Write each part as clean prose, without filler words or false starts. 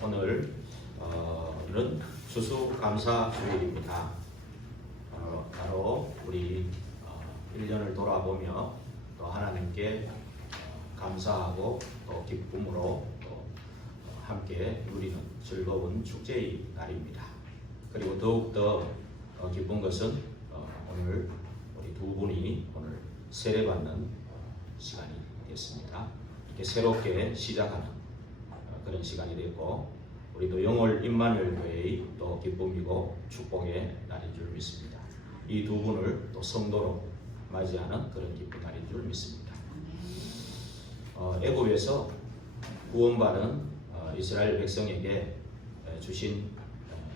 오늘은 추수감사주일입니다. 바로 우리 1년을 돌아보며 또 하나님께 감사하고 또 기쁨으로 또 함께 누리는 즐거운 축제의 날입니다. 그리고 더욱더 기쁜 것은 오늘 우리 두 분이 오늘 세례받는 시간이 됐습니다. 이렇게 새롭게 시작하는 그런 시간이 됐고, 우리도 영월 임마누엘 교회의 또 기쁨이고 축복의 날인 줄 믿습니다. 이 두 분을 또 성도로 맞이하는 그런 기쁜 날인 줄 믿습니다. 애굽에서 구원받은 이스라엘 백성에게 주신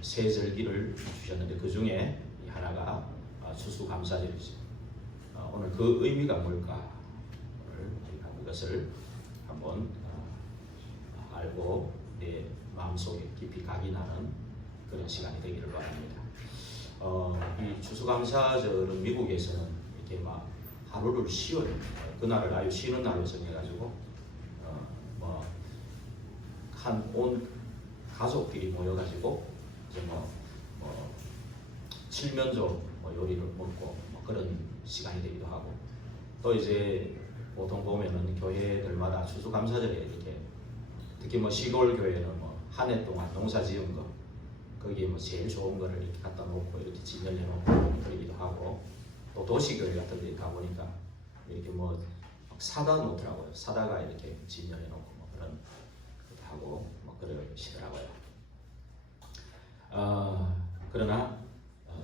세 절기를 주셨는데, 그 중에 하나가 추수감사절이죠. 오늘 그 의미가 뭘까? 오늘 우리가 그것을 한번 알고 내 마음속에 깊이 각인하는 그런 시간이 되기를 바랍니다. 이 추수감사절은 미국에서는 이렇게 막 하루를 쉬어요. 그날을 아주 쉬는 날로 정해가지고 한 온 가족끼리 모여가지고 이제 칠면조 요리를 먹고 그런 시간이 되기도 하고, 또 이제 보통 보면은 교회들마다 추수감사절에 이렇게 특히 시골 교회는 한 해 동안 농사 지은 거 거기에 제일 좋은 거를 이렇게 갖다 놓고 이렇게 진열해 놓고 그러기도 하고, 또 도시교회 같은 데 가보니까 이렇게 사다 놓더라고요. 사다가 이렇게 진열해 놓고 그런 것도 하고 그러시더라고요. 그러나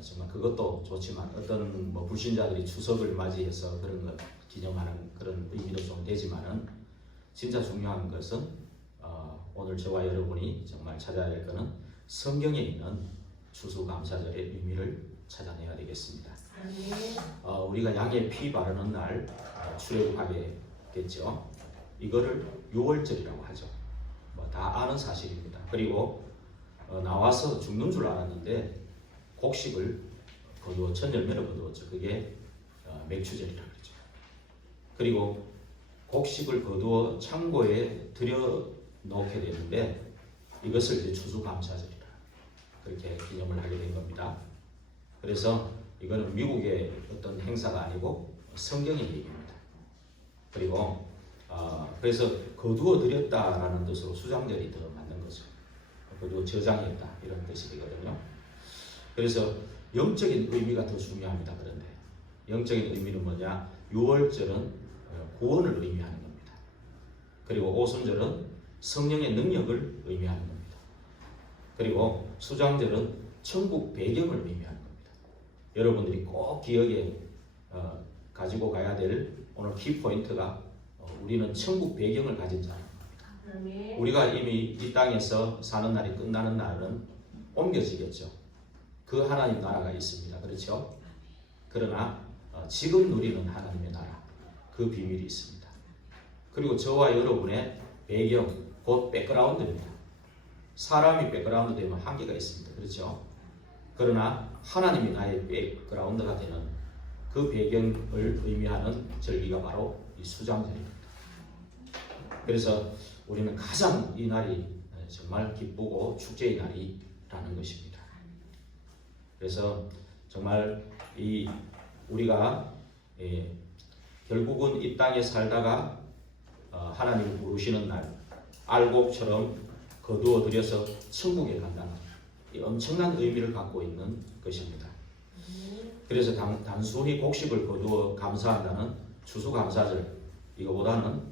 정말 그것도 좋지만, 어떤 불신자들이 추석을 맞이해서 그런 것 기념하는 그런 의미도 좀 되지만은, 진짜 중요한 것은 오늘 저와 여러분이 정말 찾아야 될 것은 성경에 있는 추수감사절의 의미를 찾아내야 되겠습니다. 우리가 양의 피 바르는 날 출애굽하겠죠. 이거를 유월절이라고 하죠. 다 아는 사실입니다. 그리고 나와서 죽는 줄 알았는데 곡식을 거두어 첫 열매를 거두었죠. 그게 맥추절이라고 그러죠. 그리고 곡식을 거두어 창고에 들여 놓게 되는데, 이것을 이제 추수감사절이라 그렇게 기념을 하게 된 겁니다. 그래서 이거는 미국의 어떤 행사가 아니고 성경의 얘기입니다. 그리고 그래서 거두어 드렸다라는 뜻으로 수장절이 더 맞는 거죠. 거두어 저장했다 이런 뜻이 되거든요. 그래서 영적인 의미가 더 중요합니다. 그런데 영적인 의미는 뭐냐? 유월절은 구원을 의미하는 겁니다. 그리고 오순절은 성령의 능력을 의미하는 겁니다. 그리고 수장절은 천국 배경을 의미하는 겁니다. 여러분들이 꼭 기억에 가지고 가야 될 오늘 키포인트가 우리는 천국 배경을 가진 자입니다. 우리가 이미 이 땅에서 사는 날이 끝나는 날은 옮겨지겠죠. 그 하나님 나라가 있습니다. 그렇죠? 그러나 지금 누리는 하나님의 나라, 그 비밀이 있습니다. 그리고 저와 여러분의 배경, 곧 백그라운드입니다. 사람이 백그라운드 되면 한계가 있습니다. 그렇죠? 그러나 하나님이 나의 백그라운드가 되는 그 배경을 의미하는 절기가 바로 이 수장절입니다. 그래서 우리는 가장 이 날이 정말 기쁘고 축제의 날이라는 것입니다. 그래서 정말 우리가 결국은 이 땅에 살다가 하나님을 부르시는 날, 알곡처럼 거두어 들여서 천국에 간다는 이 엄청난 의미를 갖고 있는 것입니다. 그래서 단순히 곡식을 거두어 감사한다는 추수감사절, 이거보다는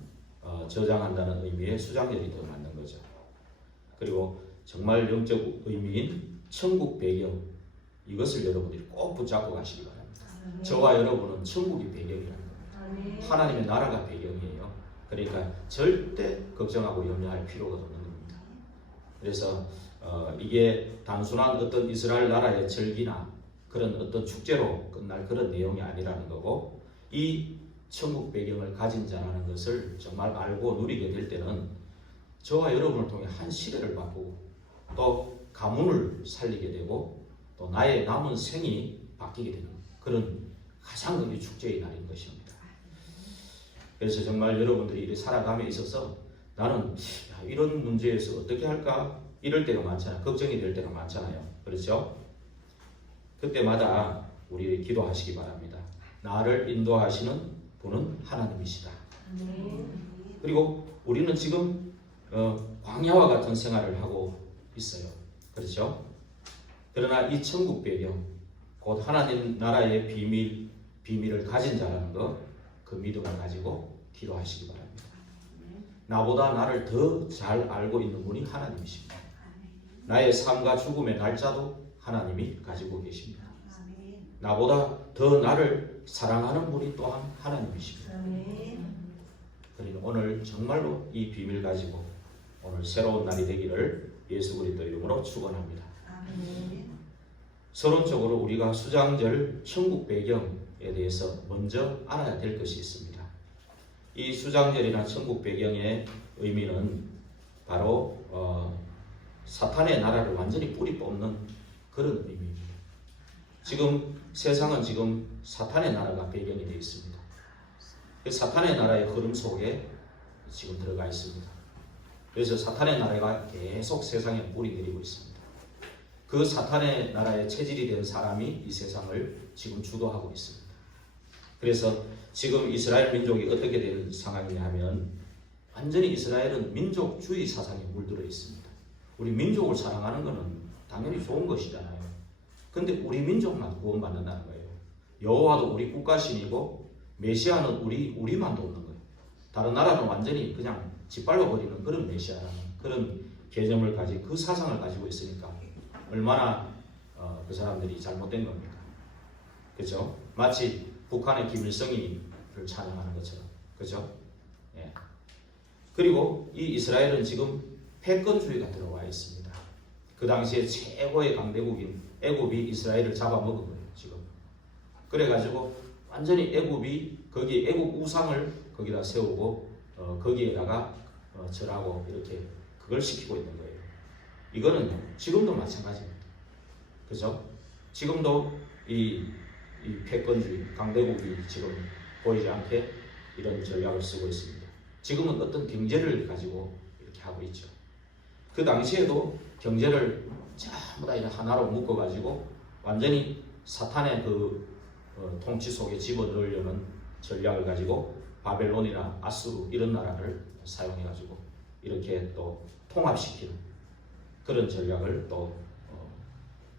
저장한다는 의미의 수장절이 더 맞는 거죠. 그리고 정말 영적 의미인 천국 배경, 이것을 여러분들이 꼭 붙잡고 가시기 바랍니다. 저와 여러분은 천국이 배경이라는 겁니다. 하나님의 나라가 배경이에요. 그러니까 절대 걱정하고 염려할 필요가 없는 겁니다. 그래서 이게 단순한 어떤 이스라엘 나라의 절기나 그런 어떤 축제로 끝날 그런 내용이 아니라는 거고, 이 천국 배경을 가진 자라는 것을 정말 알고 누리게 될 때는 저와 여러분을 통해 한 시대를 바꾸고 또 가문을 살리게 되고 또 나의 남은 생이 바뀌게 되는 그런 가장 큰 축제의 날인 것입니다. 그래서 정말 여러분들이 살아감에 있어서 나는 자, 이런 문제에서 어떻게 할까? 이럴 때가 많잖아요. 걱정이 될 때가 많잖아요. 그렇죠? 그때마다 우리 기도하시기 바랍니다. 나를 인도하시는 분은 하나님이시다. 그리고 우리는 지금 광야와 같은 생활을 하고 있어요. 그렇죠? 그러나 이 천국 배경, 곧 하나님 나라의 비밀을 가진 자라는 것, 그 믿음을 가지고 기도하시기 바랍니다. 나보다 나를 더 잘 알고 있는 분이 하나님이십니다. 나의 삶과 죽음의 날짜도 하나님이 가지고 계십니다. 나보다 더 나를 사랑하는 분이 또한 하나님이십니다. 그러니 오늘 정말로 이 비밀 가지고 오늘 새로운 날이 되기를 예수 그리스도 이름으로 축원합니다. 서론적으로 우리가 수장절 천국 배경에 대해서 먼저 알아야 될 것이 있습니다. 이 수장절이나 천국 배경의 의미는 바로 사탄의 나라를 완전히 뿌리 뽑는 그런 의미입니다. 지금 세상은 지금 사탄의 나라가 배경이 되어 있습니다. 그 사탄의 나라의 흐름 속에 지금 들어가 있습니다. 그래서 사탄의 나라가 계속 세상에 뿌리 내리고 있습니다. 그 사탄의 나라의 체질이 된 사람이 이 세상을 지금 주도하고 있습니다. 그래서 지금 이스라엘 민족이 어떻게 된 상황이냐 하면 완전히 이스라엘은 민족주의 사상에 물들어 있습니다. 우리 민족을 사랑하는 것은 당연히 좋은 것이잖아요. 근데 우리 민족만 구원받는다는 거예요. 여호와도 우리 국가신이고 메시아는 우리만 돕는 거예요. 다른 나라는 완전히 그냥 짓밟아 버리는 그런 메시아라는 그런 개념을 가지고 그 사상을 가지고 있으니까 얼마나 그 사람들이 잘못된 겁니까? 그렇죠? 마치 북한의 김일성이를 찬양하는 것처럼, 그렇죠? 예. 그리고 이 이스라엘은 지금 패권주의가 들어와 있습니다. 그 당시에 최고의 강대국인 애굽이 이스라엘을 잡아먹은 거예요. 지금 그래가지고 완전히 애굽이 거기 애굽 우상을 거기다 세우고 거기에다가 절하고 이렇게 그걸 시키고 있는 거예요. 이거는 지금도 마찬가지입니다. 그죠? 지금도 이 패권주의 강대국이 지금 보이지 않게 이런 전략을 쓰고 있습니다. 지금은 어떤 경제를 가지고 이렇게 하고 있죠. 그 당시에도 경제를 전부 다 하나로 묶어가지고 완전히 사탄의 그 통치 속에 집어넣으려는 전략을 가지고 바벨론이나 아수르 이런 나라를 사용해가지고 이렇게 또 통합시키는 그런 전략을 또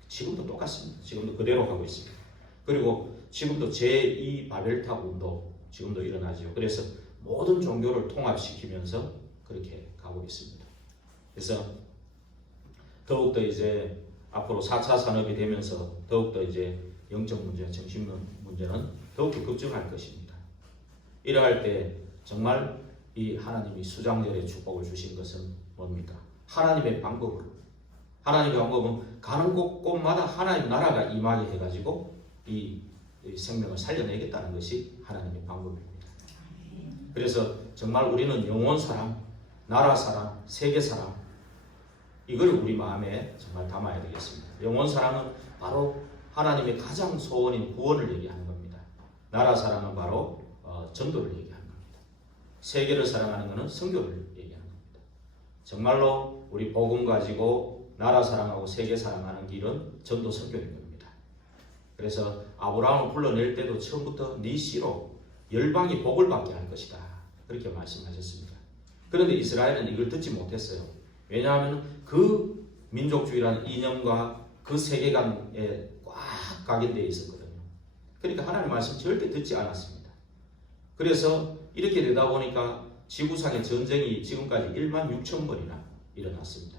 지금도 똑같습니다. 지금도 그대로 하고 있습니다. 그리고 지금도 제2 바벨탑 운동 지금도 일어나죠. 그래서 모든 종교를 통합시키면서 그렇게 가고 있습니다. 그래서 더욱더 이제 앞으로 4차 산업이 되면서 더욱더 이제 영적 문제, 정신 문제는 더욱더 급증할 것입니다. 이러할 때 정말 이 하나님이 수장절의 축복을 주신 것은 뭡니까? 하나님의 방법으로. 하나님의 방법은 가는 곳곳마다 하나님 나라가 임하게 해가지고 이 생명을 살려내겠다는 것이 하나님의 방법입니다. 그래서 정말 우리는 영혼 사랑, 나라 사랑, 세계 사랑 이걸 우리 마음에 정말 담아야 되겠습니다. 영혼 사랑은 바로 하나님의 가장 소원인 구원을 얘기하는 겁니다. 나라 사랑은 바로 전도를 얘기하는 겁니다. 세계를 사랑하는 것은 선교를 얘기하는 겁니다. 정말로 우리 복음 가지고 나라 사랑하고 세계 사랑하는 길은 전도 선교인 겁니다. 그래서 아브라함을 불러낼 때도 처음부터 네 씨로 열방이 복을 받게 할 것이다. 그렇게 말씀하셨습니다. 그런데 이스라엘은 이걸 듣지 못했어요. 왜냐하면 그 민족주의라는 이념과 그 세계관에 꽉 각인되어 있었거든요. 그러니까 하나님의 말씀 절대 듣지 않았습니다. 그래서 이렇게 되다 보니까 지구상의 전쟁이 지금까지 16,000번이나 일어났습니다.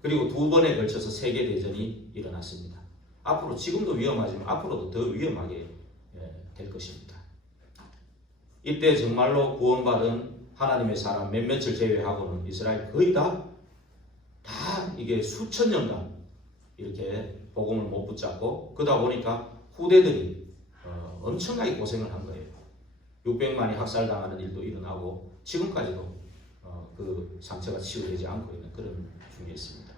그리고 2번에 걸쳐서 세계대전이 일어났습니다. 앞으로 지금도 위험하지만 앞으로도 더 위험하게 될 것입니다. 이때 정말로 구원받은 하나님의 사람 몇몇을 제외하고는 이스라엘 거의 다 이게 수천 년간 이렇게 복음을 못 붙잡고 그러다 보니까 후대들이 엄청나게 고생을 한 거예요. 600만이 학살당하는 일도 일어나고 지금까지도 그 상처가 치유되지 않고 있는 그런 중에 있습니다.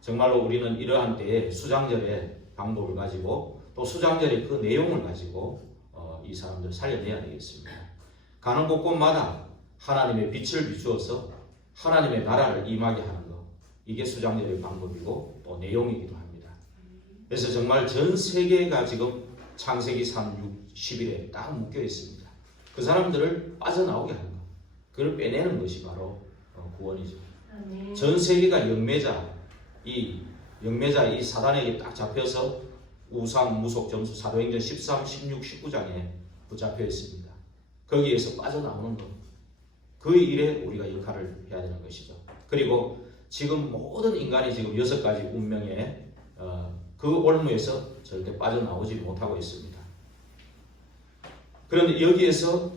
정말로 우리는 이러한 때에 수장절의 방법을 가지고 또 수장절의 그 내용을 가지고 이 사람들을 살려내야 되겠습니다. 가는 곳곳마다 하나님의 빛을 비추어서 하나님의 나라를 임하게 하는 것, 이게 수장절의 방법이고 또 내용이기도 합니다. 그래서 정말 전 세계가 지금 창세기 3, 6, 11에 딱 묶여 있습니다. 그 사람들을 빠져나오게 하는 것, 그걸 빼내는 것이 바로 구원이죠. 전 세계가 이 사단에게 딱 잡혀서 우상, 무속, 점수, 사도행전 13, 16, 19장에 붙잡혀 있습니다. 거기에서 빠져나오는 것, 그 일에 우리가 역할을 해야 되는 것이죠. 그리고 지금 모든 인간이 지금 6가지 운명의 그 올무에서 절대 빠져나오지 못하고 있습니다. 그런데 여기에서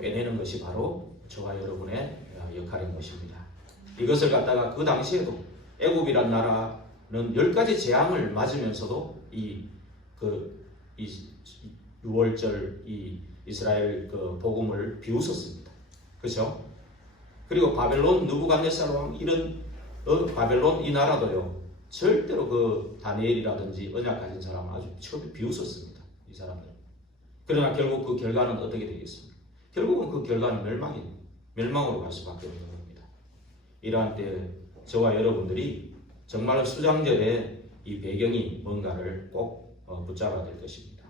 빼내는 것이 바로 저와 여러분의 역할인 것입니다. 이것을 갖다가 그 당시에도 애굽이란 나라는 10가지 재앙을 맞으면서도 이 6월절 이 이스라엘 그 복음을 비웃었습니다. 그렇죠? 그리고 바벨론 느부갓네살 왕 이런 바벨론 이 나라도요, 절대로 그 다니엘이라든지 언약 가진 사람 아주 처음에 비웃었습니다. 이 사람들. 그러나 결국 그 결과는 어떻게 되겠습니까? 결국은 그 결과는 멸망으로 갈 수밖에 없는 겁니다. 이러한 때 저와 여러분들이 정말로 수장절에 이 배경이 뭔가를 꼭 붙잡아야 될 것입니다.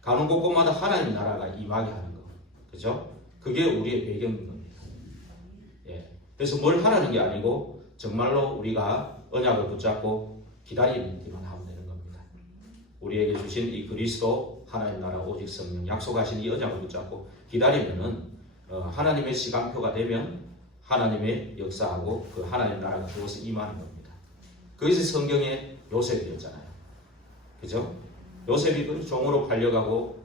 가는 곳곳마다 하나님 나라가 임하게 하는 것, 그죠? 그게 우리의 배경인 겁니다. 예. 그래서 뭘 하라는 게 아니고 정말로 우리가 언약을 붙잡고 기다리기만 하면 되는 겁니다. 우리에게 주신 이 그리스도 하나님 나라 오직 성령 약속하신 이 언약을 붙잡고 기다리면은 하나님의 시간표가 되면 하나님의 역사하고 그 하나님 나라가 그것을 임하는 겁니다. 그것이 성경의 요셉이었잖아요. 그죠? 요셉이 그 종으로 팔려가고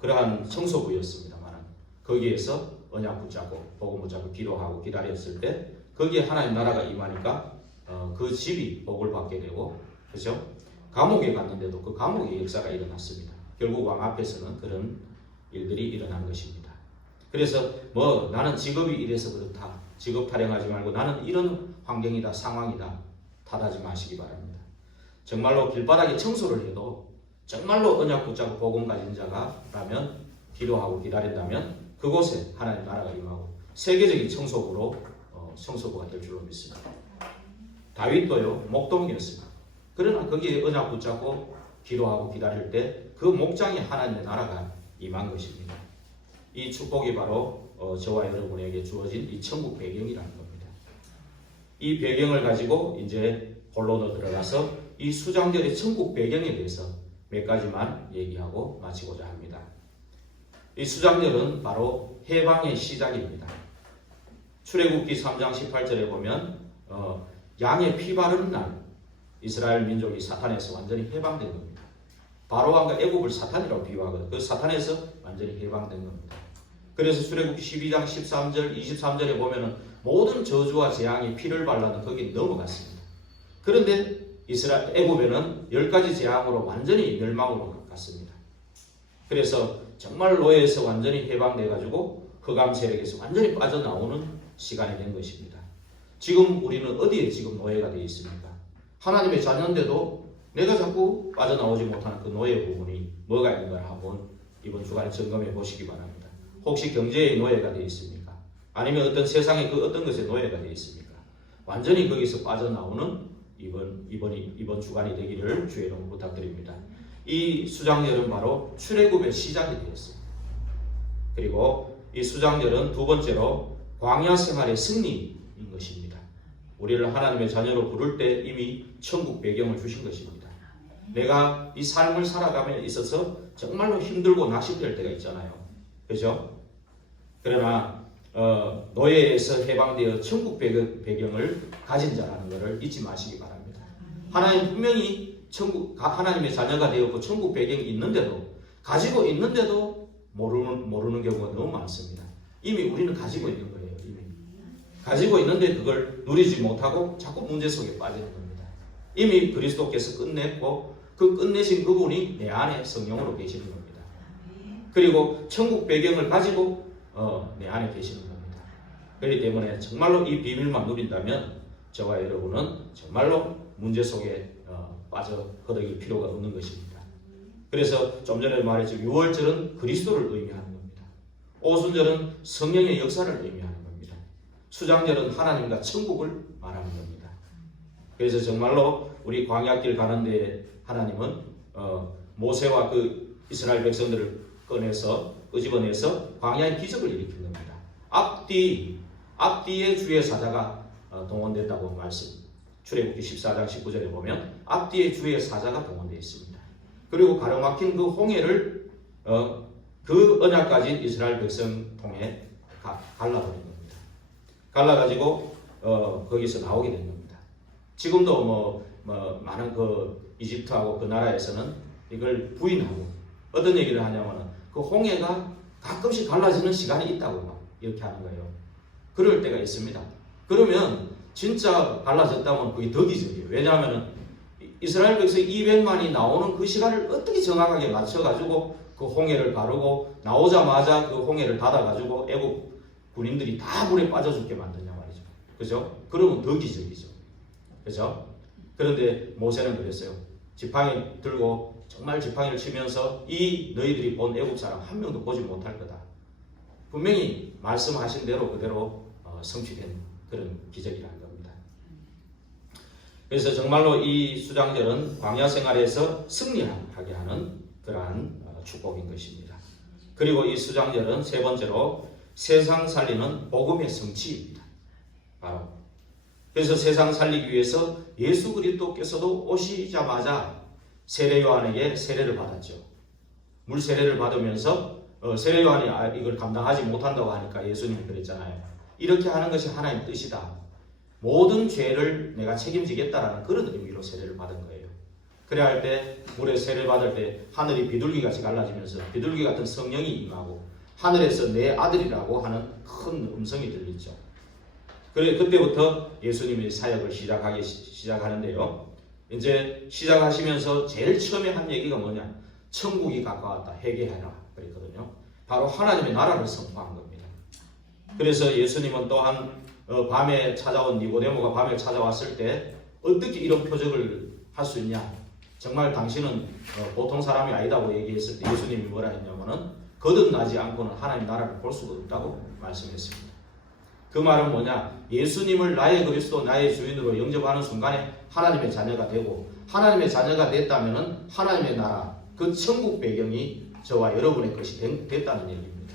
그러한 청소부였습니다만 거기에서 언약 붙잡고 복음 붙잡고 기도하고 기다렸을 때 거기에 하나님 나라가 임하니까 그 집이 복을 받게 되고, 그죠? 감옥에 갔는데도 그 감옥의 역사가 일어났습니다. 결국 왕 앞에서는 그런 일들이 일어난 것입니다. 그래서 나는 직업이 이래서 그렇다, 직업 타령하지 말고 나는 이런 환경이다, 상황이다 탓하지 마시기 바랍니다. 정말로 길바닥에 청소를 해도 정말로 언약 붙잡고 복음 가진 자가라면, 기도하고 기다린다면 그곳에 하나님 나라가 임하고 세계적인 청소부가 될 줄로 믿습니다. 다윗도요, 목동이었습니다. 그러나 거기에 언약 붙잡고 기도하고 기다릴 때 그 목장에 하나님의 나라가 임한 것입니다. 이 축복이 바로 저와 여러분에게 주어진 이 천국 배경이라는 겁니다. 이 배경을 가지고 이제 본론으로 들어가서 이 수장절의 천국 배경에 대해서 몇 가지만 얘기하고 마치고자 합니다. 이 수장절은 바로 해방의 시작입니다. 출애굽기 3장 18절에 보면 양의 피 바르는 날 이스라엘 민족이 사탄에서 완전히 해방된 겁니다. 바로왕과 애굽을 사탄이라고 비유하거든요. 그 사탄에서 완전히 해방된 겁니다. 그래서 출애굽기 12장 13절 23절에 보면은 모든 저주와 재앙이 피를 발라는 거기에 넘어갔습니다. 그런데 애굽에는 10가지 재앙으로 완전히 멸망으로 갔습니다. 그래서 정말 노예에서 완전히 해방돼 가지고 흑암 세력에서 완전히 빠져나오는 시간이 된 것입니다. 지금 우리는 어디에 지금 노예가 되어 있습니까? 하나님의 자녀인데도 내가 자꾸 빠져나오지 못하는 그 노예 부분이 뭐가 있는가 한번 이번 주간에 점검해 보시기 바랍니다. 혹시 경제의 노예가 되어 있습니까? 아니면 어떤 세상의 그 어떤 것의 노예가 되어 있습니까? 완전히 거기서 빠져나오는 이번 주간이 되기를 주의 이름으로 부탁드립니다. 이 수장절은 바로 출애굽의 시작이 되었습니다. 그리고 이 수장절은 두 번째로 광야 생활의 승리인 것입니다. 우리를 하나님의 자녀로 부를 때 이미 천국 배경을 주신 것입니다. 내가 이 삶을 살아감에 있어서 정말로 힘들고 낙심될 때가 있잖아요. 그죠? 그러나 노예에서 해방되어 천국 배경을 가진 자라는 것을 잊지 마시기 바랍니다. 하나님 분명히 하나님의 자녀가 되었고 천국 배경이 있는데도 가지고 있는데도 모르는 경우가 너무 많습니다. 이미 우리는 가지고 있는 거예요. 이미 가지고 있는데 그걸 누리지 못하고 자꾸 문제 속에 빠지는 겁니다. 이미 그리스도께서 끝냈고 그 끝내신 그분이 내 안에 성령으로 계시는 겁니다. 그리고 천국 배경을 가지고 내 안에 계시는 겁니다. 그렇기 때문에 정말로 이 비밀만 누린다면 저와 여러분은 정말로 문제 속에 빠져 허덕일 필요가 없는 것입니다. 그래서 좀 전에 말했죠. 6월절은 그리스도를 의미하는 겁니다. 오순절은 성령의 역사를 의미하는 겁니다. 수장절은 하나님과 천국을 말하는 겁니다. 그래서 정말로 우리 광야길 가는데 하나님은 모세와 그 이스라엘 백성들을 끄집어내서 광야의 기적을 일으킨 겁니다. 앞뒤에 주의 사자가 동원됐다고 말씀. 출애굽기 14장 19절에 보면 앞뒤에 주의 사자가 동원되어 있습니다. 그리고 가로막힌 그 홍해를 그 언약까지 이스라엘 백성 통해 갈라버린 겁니다. 갈라가지고 거기서 나오게 된 겁니다. 지금도 많은 그 이집트하고 그 나라에서는 이걸 부인하고 어떤 얘기를 하냐면은 그 홍해가 가끔씩 갈라지는 시간이 있다고 막 이렇게 하는 거예요. 그럴 때가 있습니다. 그러면 진짜 갈라졌다면 그게 더 기적이에요. 왜냐하면 이스라엘 백성 200만이 나오는 그 시간을 어떻게 정확하게 맞춰가지고 그 홍해를 가르고 나오자마자 그 홍해를 닫아가지고 애국 군인들이 다 물에 빠져 죽게 만드냐 말이죠. 그죠? 그러면 더 기적이죠. 그죠? 그런데 모세는 그랬어요. 지팡이 들고 정말 지팡이를 치면서 이 너희들이 본 애국 사람 한 명도 보지 못할 거다. 분명히 말씀하신 대로 그대로 성취된 그런 기적이라는 겁니다. 그래서 정말로 이 수장절은 광야 생활에서 승리하게 하는 그러한 축복인 것입니다. 그리고 이 수장절은 세 번째로 세상 살리는 복음의 성취입니다. 바로 그래서 세상 살리기 위해서 예수 그리스도께서도 오시자마자 세례 요한에게 세례를 받았죠. 물 세례를 받으면서 세례 요한이 이걸 감당하지 못한다고 하니까 예수님이 그랬잖아요. 이렇게 하는 것이 하나님의 뜻이다. 모든 죄를 내가 책임지겠다라는 그런 의미로 세례를 받은 거예요. 그래야 할 때 물에 세례 받을 때 하늘이 비둘기같이 갈라지면서 비둘기 같은 성령이 임하고 하늘에서 내 아들이라고 하는 큰 음성이 들리죠. 그래 그때부터 예수님이 사역을 시작하는데요. 이제 시작하시면서 제일 처음에 한 얘기가 뭐냐? 천국이 가까웠다. 회개하라. 그랬거든요. 바로 하나님의 나라를 선포한 겁니다. 그래서 예수님은 또한 밤에 찾아온 니고데모가 밤에 찾아왔을 때 어떻게 이런 표적을 할 수 있냐? 정말 당신은 보통 사람이 아니다고 얘기했을 때 예수님이 뭐라 했냐면은 거듭나지 않고는 하나님 나라를 볼 수가 없다고 말씀했습니다. 그 말은 뭐냐? 예수님을 나의 그리스도 나의 주인으로 영접하는 순간에 하나님의 자녀가 되고 하나님의 자녀가 됐다면은 하나님의 나라 그 천국 배경이 저와 여러분의 것이 됐다는 얘기입니다.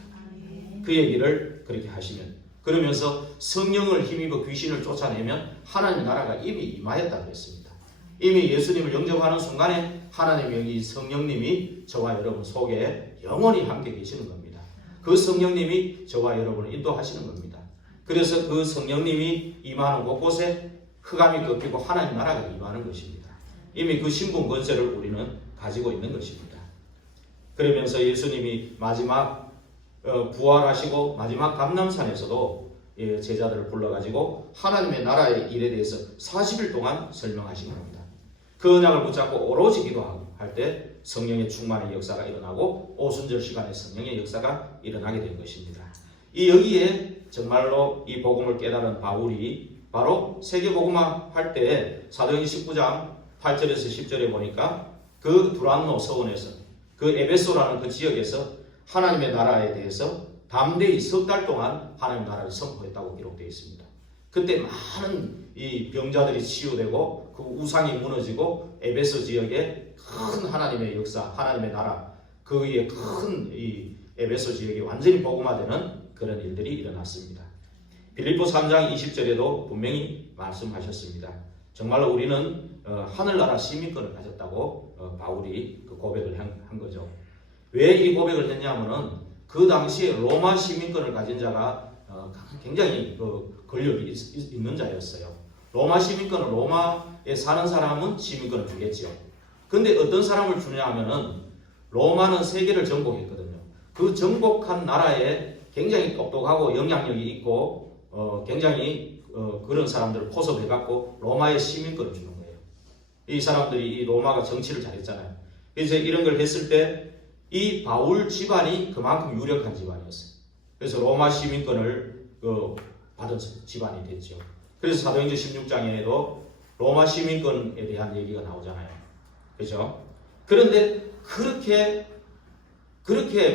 그 얘기를 그렇게 하시면 그러면서 성령을 힘입어 귀신을 쫓아내면 하나님의 나라가 이미 임하였다 그랬습니다. 이미 예수님을 영접하는 순간에 하나님의 여기 성령님이 저와 여러분 속에 영원히 함께 계시는 겁니다. 그 성령님이 저와 여러분을 인도하시는 겁니다. 그래서 그 성령님이 임하는 곳곳에 흑암이 꺾이고 하나님 나라가 임하는 것입니다. 이미 그 신분 권세를 우리는 가지고 있는 것입니다. 그러면서 예수님이 마지막 부활하시고 마지막 감람산에서도 제자들을 불러가지고 하나님의 나라의 일에 대해서 40일 동안 설명하신 겁니다. 그 언약을 붙잡고 오로지 기도할 때 성령의 충만의 역사가 일어나고 오순절 시간에 성령의 역사가 일어나게 된 것입니다. 이 여기에 정말로 이 복음을 깨달은 바울이 바로 세계복음화 할 때 사도행전 19장 8절에서 10절에 보니까 그 두란노 서원에서 그 에베소라는 그 지역에서 하나님의 나라에 대해서 담대히 석 달 동안 하나님의 나라를 선포했다고 기록되어 있습니다. 그때 많은 이 병자들이 치유되고 그 우상이 무너지고 에베소 지역에 큰 하나님의 역사, 하나님의 나라, 그 위에 큰 이 에베소 지역이 완전히 복음화되는 그런 일들이 일어났습니다. 빌립보 3장 20절에도 분명히 말씀하셨습니다. 정말로 우리는 하늘나라 시민권을 가졌다고 바울이 그 고백을 한 거죠. 왜 이 고백을 했냐면은 그 당시에 로마 시민권을 가진 자가 굉장히 권력이 있는 자였어요. 로마 시민권을 로마에 사는 사람은 시민권을 주겠지요. 근데 어떤 사람을 주냐 하면은 로마는 세계를 정복했거든요. 그 정복한 나라에 굉장히 똑똑하고 영향력이 있고 굉장히 그런 사람들을 포섭해갖고 로마의 시민권을 주는 거예요. 이 사람들이 이 로마가 정치를 잘했잖아요. 그래서 이런 걸 했을 때 이 바울 집안이 그만큼 유력한 집안이었어요. 그래서 로마 시민권을 받은 집안이 됐죠. 그래서 사도행전 16장에도 로마 시민권에 대한 얘기가 나오잖아요. 그렇죠? 그런데 그렇게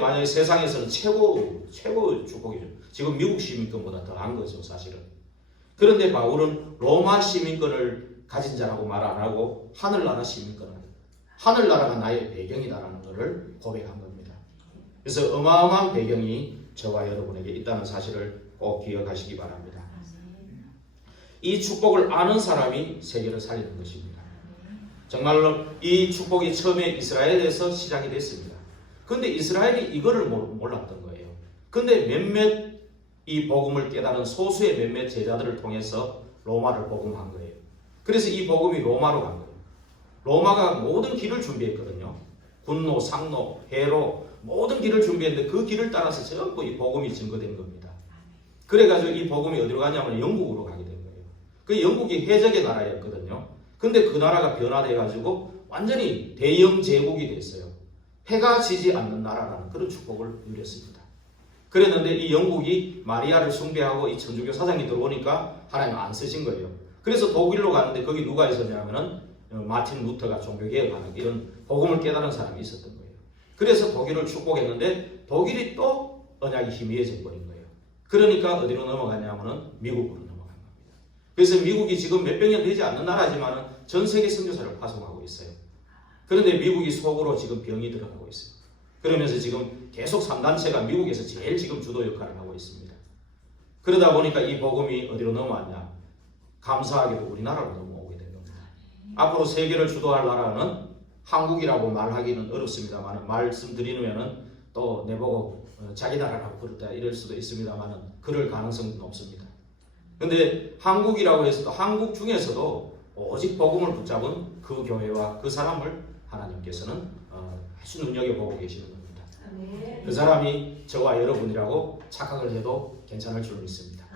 만약에 세상에서는 최고 축복이죠. 지금 미국 시민권보다 더한 거죠, 사실은. 그런데 바울은 로마 시민권을 가진 자라고 말 안 하고 하늘나라 시민권을, 하늘나라가 나의 배경이다라는 것을 고백한 겁니다. 그래서 어마어마한 배경이 저와 여러분에게 있다는 사실을 꼭 기억하시기 바랍니다. 이 축복을 아는 사람이 세계를 살리는 것입니다. 정말로 이 축복이 처음에 이스라엘에서 시작이 됐습니다. 그런데 이스라엘이 이거를 몰랐던 거예요. 근데 몇몇 이 복음을 깨달은 소수의 몇몇 제자들을 통해서 로마를 복음한 거예요. 그래서 이 복음이 로마로 간 거예요. 로마가 모든 길을 준비했거든요. 군로, 상로, 해로 모든 길을 준비했는데 그 길을 따라서 전부 이 복음이 증거된 겁니다. 그래가지고 이 복음이 어디로 가냐면 영국으로 가게 된 거예요. 그 영국이 해적의 나라였거든요. 근데 그 나라가 변화돼가지고 완전히 대영 제국이 됐어요. 해가 지지 않는 나라라는 그런 축복을 누렸습니다. 그랬는데 이 영국이 마리아를 숭배하고 이 천주교 사상이 들어오니까 하나님 안 쓰신 거예요. 그래서 독일로 가는데 거기 누가 있었냐면은 마틴 루터가 종교개혁하는 이런 복음을 깨달은 사람이 있었던 거예요. 그래서 독일을 축복했는데 독일이 또 언약이 희미해져 버린 거예요. 그러니까 어디로 넘어가냐면은 미국으로 넘어간 겁니다. 그래서 미국이 지금 몇백 년 되지 않는 나라지만은 전 세계 선교사를 파송하고 있어요. 그런데 미국이 속으로 지금 병이 들어가고 있어요. 그러면서 지금 계속 3단체가 미국에서 제일 지금 주도 역할을 하고 있습니다. 그러다 보니까 이 복음이 어디로 넘어왔냐? 감사하게도 우리나라로 넘어오게 된 겁니다. 앞으로 세계를 주도할 나라는 한국이라고 말하기는 어렵습니다만, 말씀드리면은 또 내보고 자기 나라라고 부르다 이럴 수도 있습니다만 그럴 가능성은 높습니다. 근데 한국이라고 해서도 한국 중에서도 오직 복음을 붙잡은 그 교회와 그 사람을 하나님께서는 아주 눈여겨보고 계시는 겁니다. 그 사람이 저와 여러분이라고 착각을 해도 괜찮을 줄 믿습니다.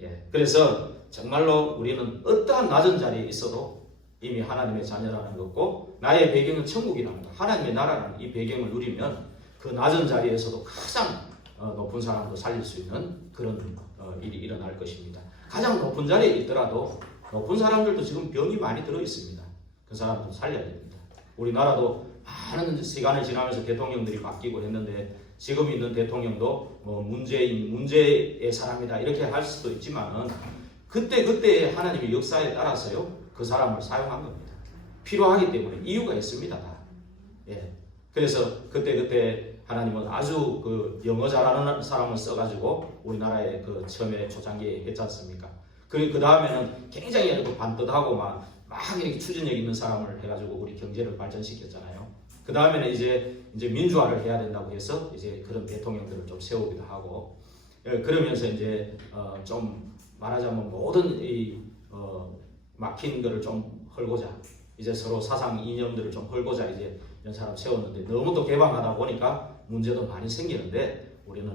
예, 그래서 정말로 우리는 어떠한 낮은 자리에 있어도 이미 하나님의 자녀라는 것고 나의 배경은 천국이라는 것, 하나님의 나라라는 이 배경을 누리면 그 낮은 자리에서도 가장 높은 사람도 살릴 수 있는 그런 일이 일어날 것입니다. 가장 높은 자리에 있더라도 높은 사람들도 지금 병이 많이 들어 있습니다. 그 사람도 살려야 됩니다. 우리나라도 많은 시간을 지나면서 대통령들이 바뀌고 했는데 지금 있는 대통령도 문제의 사람이다 이렇게 할 수도 있지만은 그때의 하나님의 역사에 따라서요 그 사람을 사용한 겁니다. 필요하기 때문에 이유가 있습니다. 다. 예. 그래서 그때 하나님은 아주 그 영어 잘하는 사람을 써가지고 우리나라에 그 처음에 초창기에 했지 않습니까? 그리고 그 다음에는 굉장히 이렇게 반듯하고 막 이렇게 추진력 있는 사람을 해가지고 우리 경제를 발전시켰잖아요. 그 다음에는 이제 민주화를 해야 된다고 해서 이제 그런 대통령들을 좀 세우기도 하고, 그러면서 이제 좀 말하자면 모든 이 막힌 거를 좀 헐고자 이제 서로 사상 이념들을 좀 헐고자 이제 이런 사람 세웠는데 너무 또 개방하다 보니까 문제도 많이 생기는데 우리는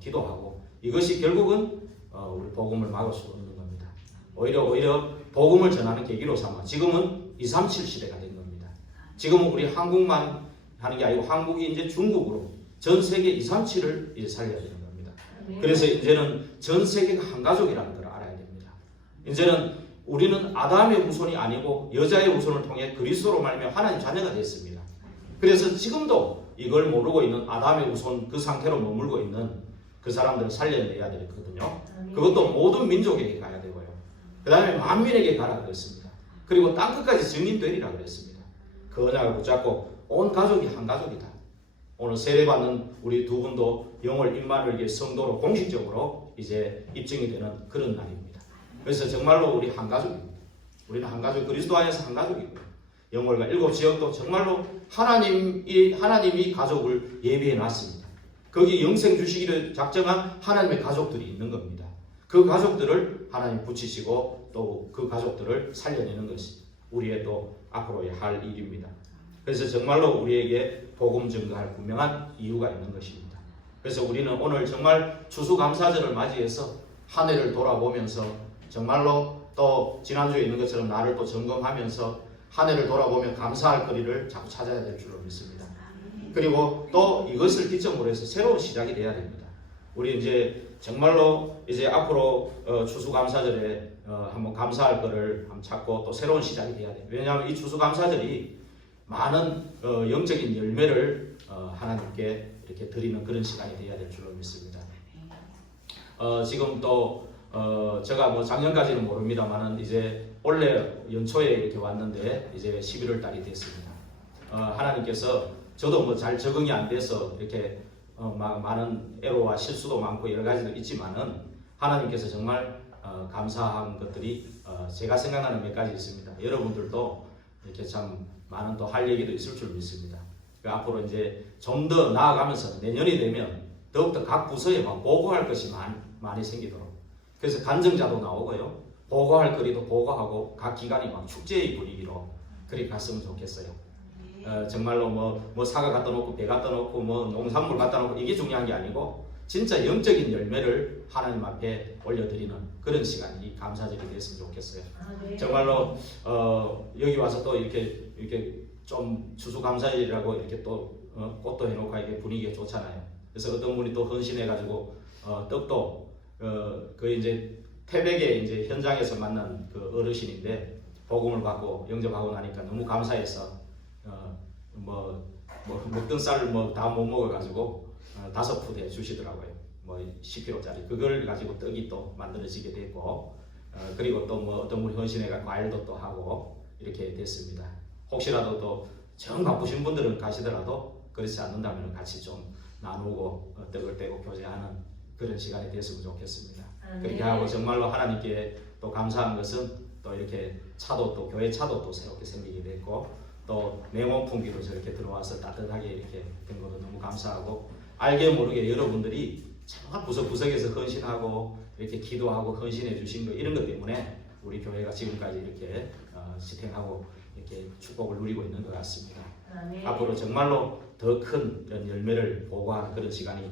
기도하고 이것이 결국은 우리 복음을 막을 수 없는 겁니다. 오히려 복음을 전하는 계기로 삼아 지금은 237 시대가 된 겁니다. 지금은 우리 한국만 하는 게 아니고 한국이 이제 중국으로 전 세계 237을 이제 살려야 되는 겁니다. 그래서 이제는 전 세계가 한 가족이라는 걸 알아야 됩니다. 이제는 우리는 아담의 후손이 아니고 여자의 후손을 통해 그리스도로 말미암아 하나님 자녀가 됐습니다. 그래서 지금도 이걸 모르고 있는 아담의 후손 그 상태로 머물고 있는 그 사람들을 살려내야 되거든요. 그것도 모든 민족에게 가야 되고요. 그 다음에 만민에게 가라 그랬습니다. 그리고 땅끝까지 증인되리라 그랬습니다. 그 언약을 붙잡고 온 가족이 한 가족이다. 오늘 세례받는 우리 두 분도 영월 임마누엘 교회 성도로 공식적으로 이제 입증이 되는 그런 날입니다. 그래서 정말로 우리 한 가족입니다. 우리는 한 가족, 그리스도 안에서 한 가족이고요. 영월과 7지역도 정말로 하나님이 가족을 예비해 놨습니다. 거기 영생 주시기를 작정한 하나님의 가족들이 있는 겁니다. 그 가족들을 하나님 붙이시고 또 그 가족들을 살려내는 것이 우리의 또 앞으로의 할 일입니다. 그래서 정말로 우리에게 복음 증거할 분명한 이유가 있는 것입니다. 그래서 우리는 오늘 정말 추수감사절을 맞이해서 한 해를 돌아보면서 정말로 또 지난주에 있는 것처럼 나를 또 점검하면서 한 해를 돌아보며 감사할 거리를 자꾸 찾아야 될 줄로 믿습니다. 그리고 또 이것을 기점으로 해서 새로운 시작이 돼야 됩니다. 우리 이제 정말로 이제 앞으로 추수감사절에 한번 감사할 거를 한번 찾고 또 새로운 시작이 돼야 돼요. 왜냐하면 이 추수감사절이 많은 영적인 열매를 하나님께 이렇게 드리는 그런 시간이 돼야 될 줄로 믿습니다. 지금 또 제가 뭐 작년까지는 모릅니다만은 이제 올해 연초에 이렇게 왔는데 이제 11월 달이 됐습니다. 하나님께서 저도 뭐 잘 적응이 안 돼서 이렇게 많은 애로와 실수도 많고 여러 가지도 있지만은 하나님께서 정말 감사한 것들이 제가 생각나는 몇 가지 있습니다. 여러분들도 이렇게 참 많은 또 할 얘기도 있을 줄 믿습니다. 앞으로 이제 좀 더 나아가면서 내년이 되면 더욱더 각 부서에 막 보고할 것이 많이 생기도록, 그래서 간증자도 나오고요, 보고할 거리도 보고하고 각 기관이 막 축제의 분위기로 그렇게 갔으면 좋겠어요. 정말로 뭐 사과 갖다 놓고 배 갖다 놓고 뭐 농산물 갖다 놓고 이게 중요한 게 아니고 진짜 영적인 열매를 하나님 앞에 올려드리는 그런 시간이 감사절이 됐으면 좋겠어요. 정말로 여기 와서 또 이렇게 좀 추수감사일이라고 이렇게 또 꽃도 해놓고 이게 분위기가 좋잖아요. 그래서 어떤 분이 또 헌신해가지고 떡도 그 이제 태백에 이제 현장에서 만난 그 어르신인데 복음을 받고 영접하고 나니까 너무 감사해서 먹던 쌀을 다 못 먹어가지고 5푸대 주시더라고요. 10kg짜리 그걸 가지고 떡이 또 만들어지게 됐고 그리고 또 어떤 분이 헌신해가 과일도 또 하고 이렇게 됐습니다. 혹시라도 또 정 바쁘신 분들은 가시더라도 그렇지 않는다면 같이 좀 나누고 떡을 떼고 교제하는 그런 시간이 됐으면 좋겠습니다. 그렇게 하고 정말로 하나님께 또 감사한 것은 또 이렇게 차도 또 교회 차도 또 새롭게 생기게 됐고 또 냉온풍기로 저렇게 들어와서 따뜻하게 이렇게 된 것도 너무 감사하고 알게 모르게 여러분들이 정말 구석구석에서 헌신하고 이렇게 기도하고 헌신해 주신 거 이런 것 때문에 우리 교회가 지금까지 이렇게 지탱하고 이렇게 축복을 누리고 있는 것 같습니다. 앞으로 정말로 더 큰 이런 열매를 보고하는 그런 시간이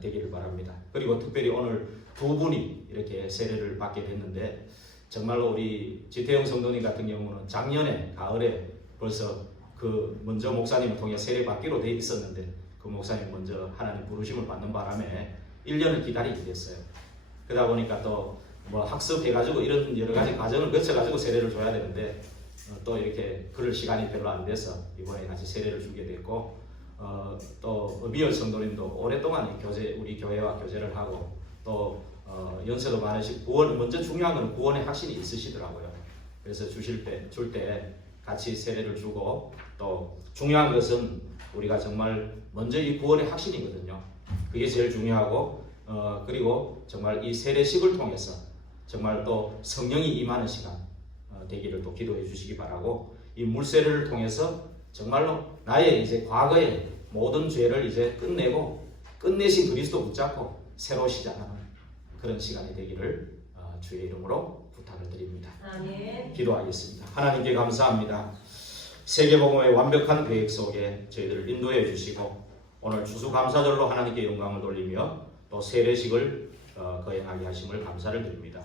되기를 바랍니다. 그리고 특별히 오늘 두 분이 이렇게 세례를 받게 됐는데 정말로 우리 지태영 성도님 같은 경우는 작년에 가을에 벌써 그 먼저 목사님을 통해 세례 받기로 돼 있었는데 그 목사님 먼저 하나님 부르심을 받는 바람에 1년을 기다리게 됐어요. 그러다 보니까 또 뭐 학습해가지고 이런 여러 가지 과정을 거쳐가지고 세례를 줘야 되는데 또 이렇게 그럴 시간이 별로 안 돼서 이번에 같이 세례를 주게 됐고 또 미열 성도님도 오랫동안 우리 교회와 교제를 하고 또 연세도 많으시고 구원 먼저 중요한 건 구원의 확신이 있으시더라고요. 그래서 줄 때 같이 세례를 주고 또 중요한 것은 우리가 정말 먼저 이 구원의 확신이거든요. 그게 제일 중요하고 그리고 정말 이 세례식을 통해서 정말 또 성령이 임하는 시간 되기를 또 기도해 주시기 바라고 이 물세례를 통해서 정말로 나의 이제 과거의 모든 죄를 이제 끝내고 끝내신 그리스도 붙잡고 새로 시작하는 그런 시간이 되기를 주의 이름으로 부탁을 드립니다. 아멘. 기도하겠습니다. 하나님께 감사합니다. 세계복음의 완벽한 계획 속에 저희들을 인도해 주시고 오늘 추수감사절로 하나님께 영광을 돌리며 또 세례식을 거행하게 하심을 감사를 드립니다.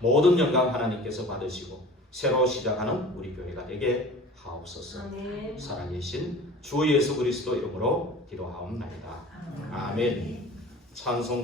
모든 영광 하나님께서 받으시고 새로 시작하는 우리 교회가 되게 하옵소서. 아멘. 살아계신 주 예수 그리스도 이름으로 기도하옵나이다. 아멘. 찬송